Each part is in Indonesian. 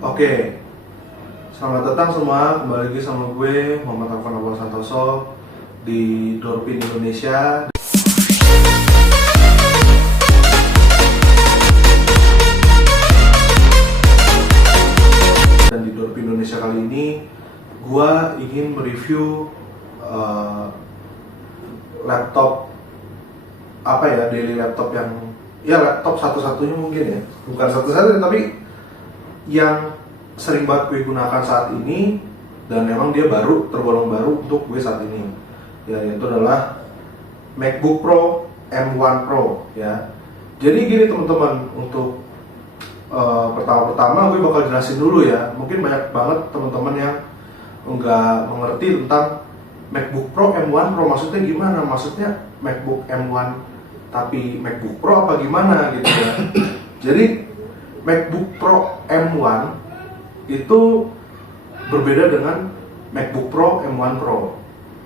Oke, selamat datang semua, kembali lagi sama gue Muhammad Arfan Abdul Santoso di Dorpin Indonesia. Dan di Dorpin Indonesia kali ini, gue ingin mereview laptop daily laptop yang laptop satu-satunya mungkin ya, bukan satu-satunya tapi yang sering banget gue gunakan saat ini dan memang dia tergolong baru untuk gue saat ini, yaitu adalah MacBook Pro M1 Pro ya. Jadi gini teman-teman, untuk pertama-tama gue bakal jelasin dulu ya. Mungkin banyak banget teman-teman yang nggak mengerti tentang MacBook Pro M1 Pro, maksudnya gimana? Maksudnya MacBook M1 tapi MacBook Pro apa gimana gitu ya. Jadi MacBook Pro M1 itu berbeda dengan MacBook Pro M1 Pro.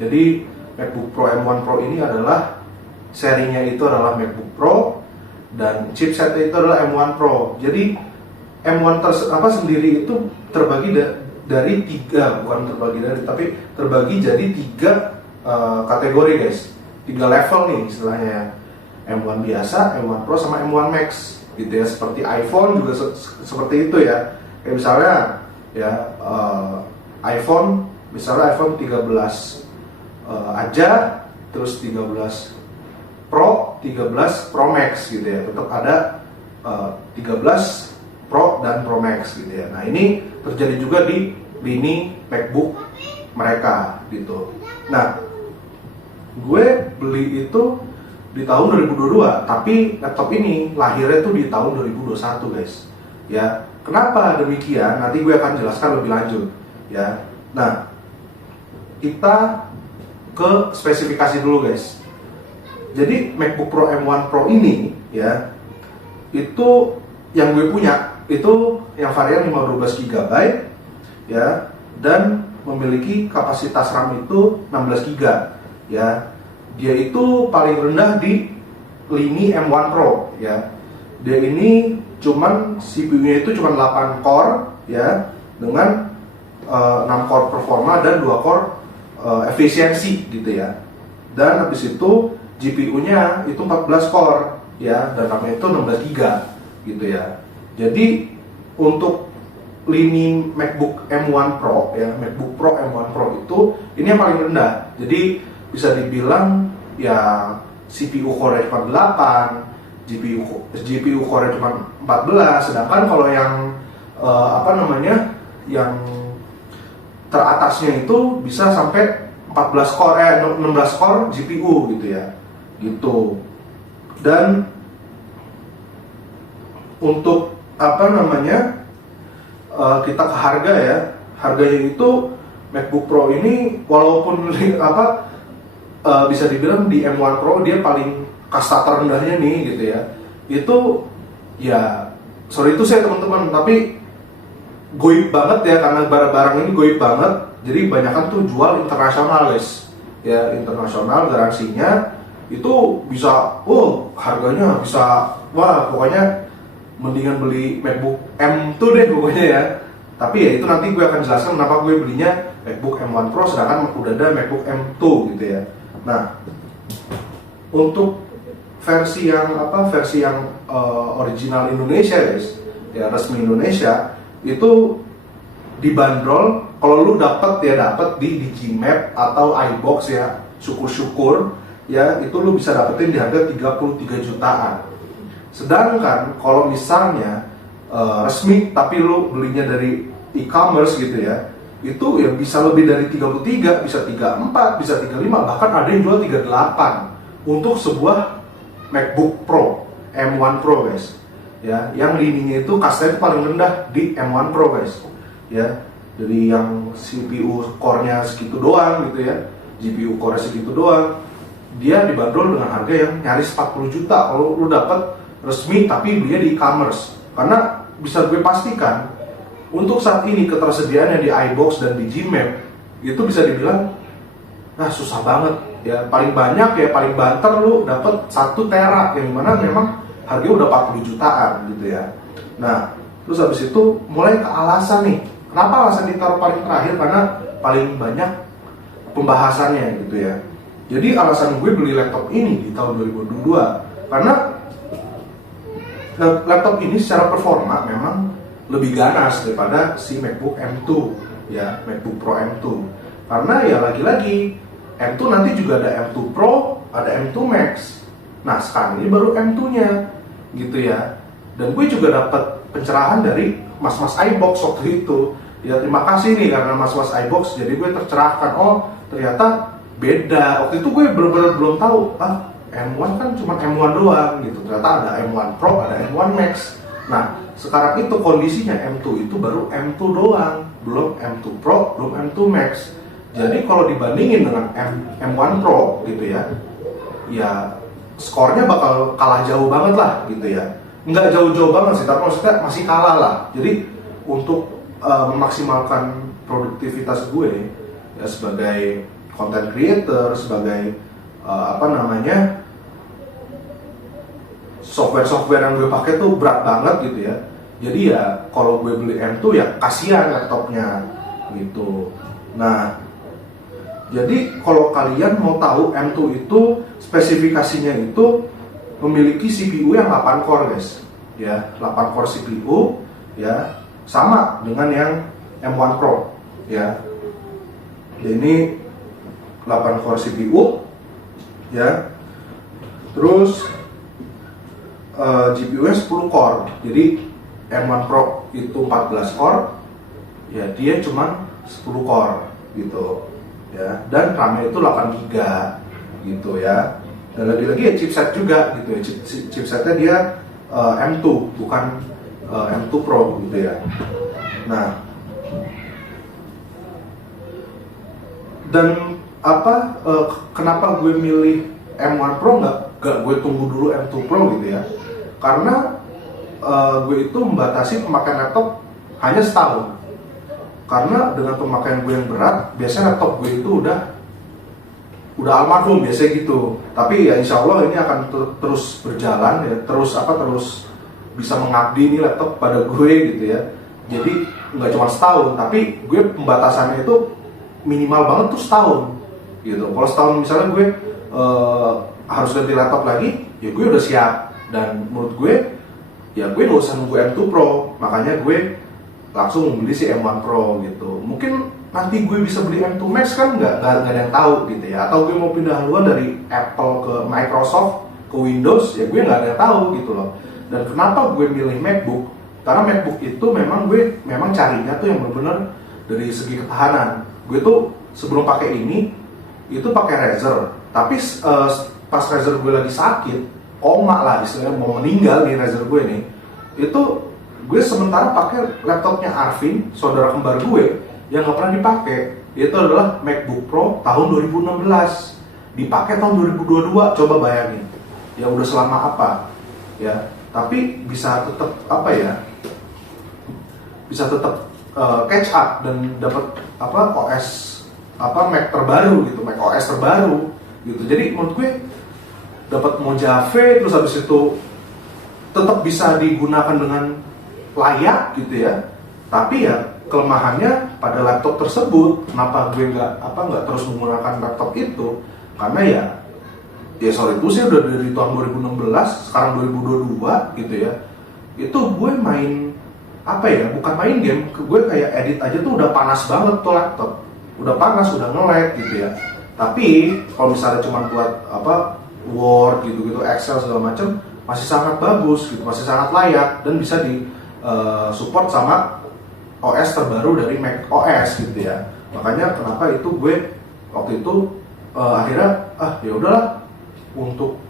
Jadi MacBook Pro M1 Pro ini adalah serinya itu adalah MacBook Pro dan chipsetnya itu adalah M1 Pro. Jadi M1 sendiri itu terbagi dari tiga, bukan terbagi jadi tiga kategori guys, tiga level nih istilahnya. M1 biasa, M1 Pro sama M1 Max gitu ya. Seperti iPhone juga seperti itu ya. Kayak misalnya ya iPhone 13 aja, terus 13 Pro, 13 Pro Max gitu ya. Tetap ada 13 Pro dan Pro Max gitu ya. Nah, ini terjadi juga di lini MacBook mereka gitu. Nah, gue beli itu di tahun 2022, tapi laptop ini lahirnya tuh di tahun 2021 guys ya. Kenapa demikian? Nanti gue akan jelaskan lebih lanjut ya. Nah, kita ke spesifikasi dulu guys. Jadi MacBook Pro M1 Pro ini ya, itu yang gue punya itu yang varian 512 GB ya, dan memiliki kapasitas RAM itu 16 GB ya. Dia itu paling rendah di lini M1 Pro ya. Dia ini CPU-nya itu cuman 8 core ya, dengan 6 core performa dan 2 core efisiensi gitu ya. Dan habis itu GPU-nya itu 14 core ya, dan RAM-nya itu 16 GB gitu ya. Jadi untuk lini MacBook M1 Pro ya, MacBook Pro M1 Pro itu ini yang paling rendah. Jadi bisa dibilang ya CPU core cuma 8, GPU core cuma 14, sedangkan kalau yang yang teratasnya itu bisa sampai 16 core GPU gitu ya. Gitu. Dan untuk kita ke harga ya. Harganya itu MacBook Pro ini walaupun bisa dibilang di M1 Pro dia paling kasta terendahnya nih gitu ya. Itu ya sorry itu saya teman-teman, tapi goib banget ya, karena barang-barang ini goib banget. Jadi banyakan tuh jual internasional guys. Ya, internasional, garansinya itu bisa harganya bisa pokoknya mendingan beli MacBook M2 deh pokoknya ya. Tapi ya itu nanti gue akan jelaskan kenapa gue belinya MacBook M1 Pro sedangkan udah ada MacBook M2 gitu ya. Nah, untuk versi yang original Indonesia guys, ya resmi Indonesia itu dibanderol, kalau lu dapat di Digimap atau iBox ya, syukur-syukur ya, itu lu bisa dapetin di harga 33 jutaan. Sedangkan kalau misalnya resmi tapi lu belinya dari e-commerce gitu ya, itu ya bisa lebih dari 33, bisa 34, bisa 35, bahkan ada yang jual 38 untuk sebuah MacBook Pro M1 Pro guys ya, yang lininya itu kastanya itu paling rendah di M1 Pro guys ya. Jadi yang CPU core-nya segitu doang gitu ya, GPU core segitu doang, dia dibanderol dengan harga yang nyaris 40 juta kalau lu dapat resmi tapi belinya di e-commerce. Karena bisa gue pastikan untuk saat ini ketersediaannya di iBox dan di Gmap itu bisa dibilang susah banget ya. Paling banyak ya, paling banter lu dapat 1 tera yang dimana memang harganya udah 40 jutaan gitu ya. Nah, Terus habis itu mulai ke alasan nih. Kenapa alasan ditaruh paling terakhir? Karena paling banyak pembahasannya gitu ya. Jadi alasan gue beli laptop ini di tahun 2022 karena laptop ini secara performa memang lebih ganas daripada si MacBook M2 ya, MacBook Pro M2. Karena ya lagi-lagi M2 nanti juga ada M2 Pro, ada M2 Max. Nah sekarang ini baru M2-nya gitu ya. Dan gue juga dapat pencerahan dari mas-mas iBox waktu itu. Ya terima kasih nih karena mas-mas iBox, jadi gue tercerahkan. Oh ternyata beda. Waktu itu gue bener-bener belum tahu. M1 kan cuma M1 doang gitu. Ternyata ada M1 Pro, ada M1 Max. Nah sekarang itu kondisinya M2 itu baru M2 doang, belum M2 Pro, belum M2 Max. Jadi kalau dibandingin dengan M1 Pro gitu ya, ya skornya bakal kalah jauh banget lah gitu ya. Nggak jauh-jauh banget sih, tapi maksudnya masih kalah lah. Jadi untuk memaksimalkan produktivitas gue ya sebagai content creator, sebagai software yang gue pakai tuh berat banget gitu ya. Jadi ya kalau gue beli M2 ya kasihan laptopnya gitu. Nah jadi kalau kalian mau tahu M2 itu spesifikasinya itu memiliki CPU yang 8 core guys ya, 8 core CPU ya, sama dengan yang M1 Pro ya. Ini 8 core CPU ya. Terus GPU-nya 10 core. Jadi M1 Pro itu 14 core ya, dia cuma 10 core gitu ya. Dan RAM-nya itu 8 GB gitu ya. Dan lagi-lagi ya chipset juga gitu ya. Chipsetnya dia M2 bukan M2 Pro gitu ya. Nah, dan kenapa gue milih M1 Pro nggak gue tunggu dulu M2 Pro gitu ya? Karena gue itu membatasi pemakaian laptop hanya setahun. Karena dengan pemakaian gue yang berat, biasanya laptop gue itu udah almarhum biasanya gitu. Tapi ya insya Allah ini akan terus berjalan ya, terus bisa mengabdi nih laptop pada gue gitu ya. Jadi nggak cuma setahun, tapi gue pembatasannya itu minimal banget tuh setahun gitu. Kalau setahun misalnya gue harus ganti laptop lagi, ya gue udah siap. Dan menurut gue, ya gue gak usah nunggu M2 Pro, makanya gue langsung membeli si M1 Pro gitu. Mungkin nanti gue bisa beli M2 Max kan nggak ada yang tahu gitu ya. Atau gue mau pindah haluan dari Apple ke Microsoft ke Windows, ya gue nggak ada yang tahu gitu loh. Dan kenapa gue milih MacBook? Karena MacBook itu memang carinya tuh yang benar-benar dari segi ketahanan. Gue tuh sebelum pakai ini itu pakai Razer, tapi pas Razer gue lagi sakit, koma lah istilahnya, mau meninggal nih Razer gue nih, itu gue sementara pakai laptopnya Arvin, saudara kembar gue yang nggak pernah dipakai. Itu adalah MacBook Pro tahun 2016, dipakai tahun 2022. Coba bayangin, ya udah selama apa ya, tapi bisa tetap catch up dan dapat OS Mac terbaru gitu, Mac OS terbaru gitu. Jadi menurut gue dapat Mojave, terus habis itu tetap bisa digunakan dengan layak gitu ya. Tapi ya kelemahannya pada laptop tersebut, kenapa gue nggak terus menggunakan laptop itu? Karena ya sorry itu sih udah dari tahun 2016, sekarang 2022 gitu ya. Itu gue main bukan main game, gue kayak edit aja tuh udah panas banget tuh laptop, udah panas, udah nge-lag gitu ya. Tapi kalau misalnya cuma buat Word gitu Excel segala macam, masih sangat bagus gitu, masih sangat layak dan bisa di support sama OS terbaru dari Mac OS gitu ya. Makanya kenapa itu gue waktu itu akhirnya ya udahlah, untuk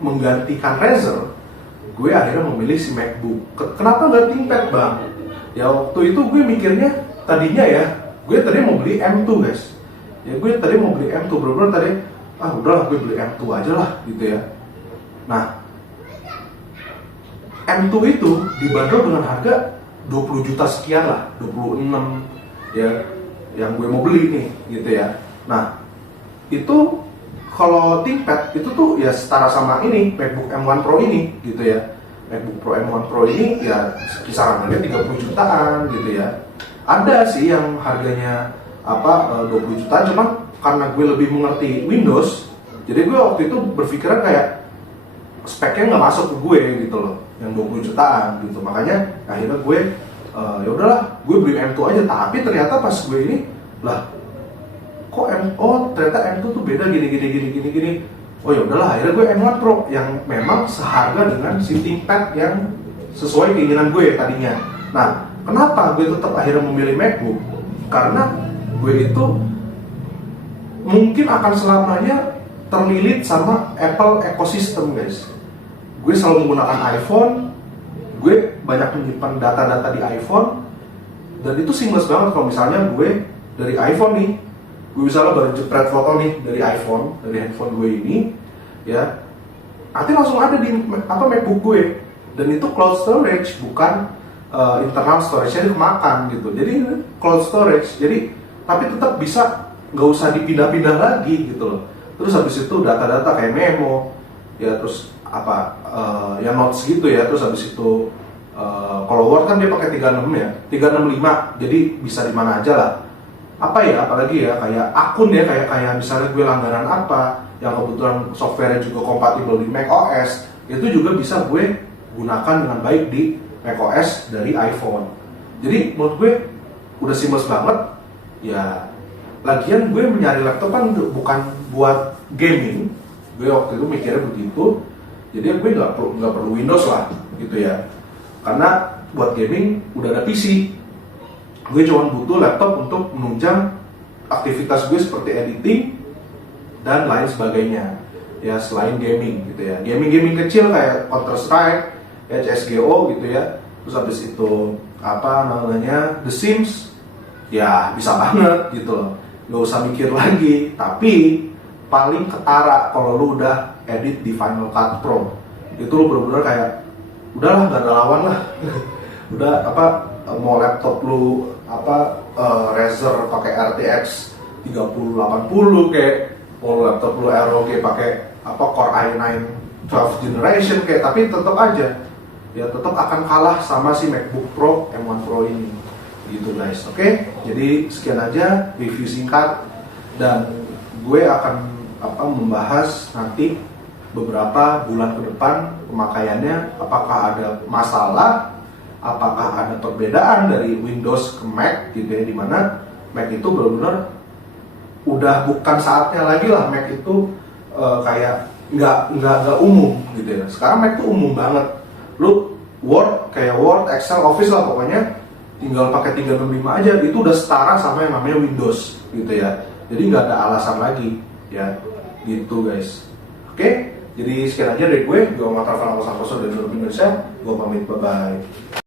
menggantikan Razer gue akhirnya memilih si MacBook. Kenapa nggak ThinkPad bang? Ya waktu itu gue mikirnya tadinya ya, gue tadi mau beli M2 guys. Ya gue tadi mau beli M2, bener-bener tadi udahlah gue beli M2 aja lah gitu ya. Nah M2 itu dibanderol dengan harga 20 juta sekian lah, 26 ya, yang gue mau beli nih gitu ya. Nah itu kalau ThinkPad itu tuh ya setara sama ini MacBook M1 Pro ini gitu ya. MacBook Pro M1 Pro ini ya kisaran harganya 30 jutaan gitu ya. Ada sih yang harganya 20 jutaan, cuman karena gue lebih mengerti Windows, jadi gue waktu itu berpikiran kayak speknya nggak masuk ke gue gitu loh, yang 20 jutaan gitu. Makanya akhirnya gue ya udahlah, gue beli M2 aja. Tapi ternyata pas gue ini lah, kok ternyata M2 tuh beda gini. Oh ya udahlah, akhirnya gue M1 Pro yang memang seharga dengan si ThinkPad yang sesuai keinginan gue tadinya. Nah, kenapa gue tetap akhirnya memilih MacBook? Karena gue itu mungkin akan selamanya terlilit sama Apple ecosystem, guys. Gue selalu menggunakan iPhone, gue banyak menyimpan data-data di iPhone, dan itu seamless banget kalau misalnya gue dari iPhone nih, gue misalnya baru jepret foto nih dari iPhone, dari handphone gue ini, ya, nanti langsung ada di MacBook gue, dan itu cloud storage, bukan internal storage-nya kemakan gitu. Jadi cloud storage, jadi tapi tetap bisa, nggak usah dipindah-pindah lagi gitu loh. Terus habis itu data-data kayak memo, ya terus ya notes gitu ya. Terus habis itu kalau Word kan dia pakai 36 ya, 365, jadi bisa di mana aja lah. Apalagi ya kayak akun ya, kayak misalnya gue langganan apa yang kebetulan softwarenya juga kompatibel di macOS, itu juga bisa gue gunakan dengan baik di macOS dari iPhone. Jadi menurut gue udah seamless banget ya. Lagian gue mencari laptop kan bukan buat gaming, gue waktu itu mikirnya begitu. Jadi gue nggak perlu Windows lah gitu ya, karena buat gaming udah ada PC. Gue cuma butuh laptop untuk menunjang aktivitas gue seperti editing dan lain sebagainya ya, selain gaming gitu ya. Gaming kecil kayak Counter Strike, CSGO gitu ya. Terus habis itu The Sims ya bisa banget gitu loh, nggak usah mikir lagi. Tapi paling ketara kalau lu udah edit di Final Cut Pro, itu lu bener-bener kayak udahlah, nggak ada lawan lah. Udah mau laptop lu Razer pakai RTX 3080 kayak, mau laptop lu ROG pakai Core i9 12th generation kayak, tapi tetap aja ya tetap akan kalah sama si MacBook Pro M1 Pro ini gitu guys. Oke, jadi sekian aja review singkat, dan gue akan membahas nanti beberapa bulan ke depan pemakaiannya, apakah ada masalah, apakah ada perbedaan dari Windows ke Mac gitu ya, dimana Mac itu benar-benar udah bukan saatnya lagi lah Mac itu kayak nggak umum gitu ya. Sekarang Mac tuh umum banget, lu Word, Excel, Office lah pokoknya tinggal pakai 365 aja, itu udah setara sama yang namanya Windows gitu ya. Jadi nggak ada alasan lagi ya gitu guys. Oke, jadi sekian aja dari gue Muhammad Rafan Santoso dari Indonesia. Gue pamit, bye bye.